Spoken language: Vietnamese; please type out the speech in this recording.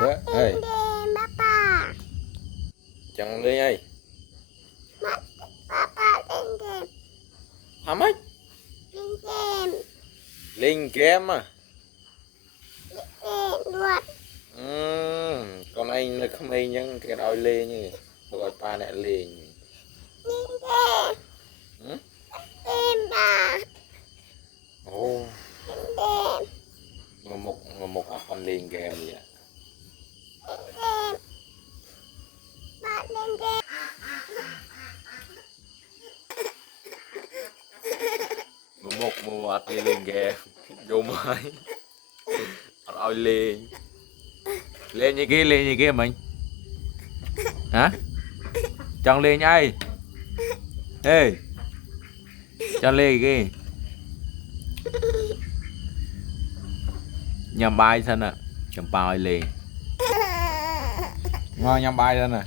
Thế, ê, chẳng lên ơi, hả mấy? Lên game à? Con anh là không ai nhưng cái đòi lên như gọi ba nè lên. Ừ? Ồ, một con lên game vậy. Một lên game, vô mai, đòi lên, lên như kia mình, hả? Chọn lên ai? Ê, chọn lên kia, nhầm bài thân à, chọn bài lên, ngon nhầm bài thân à.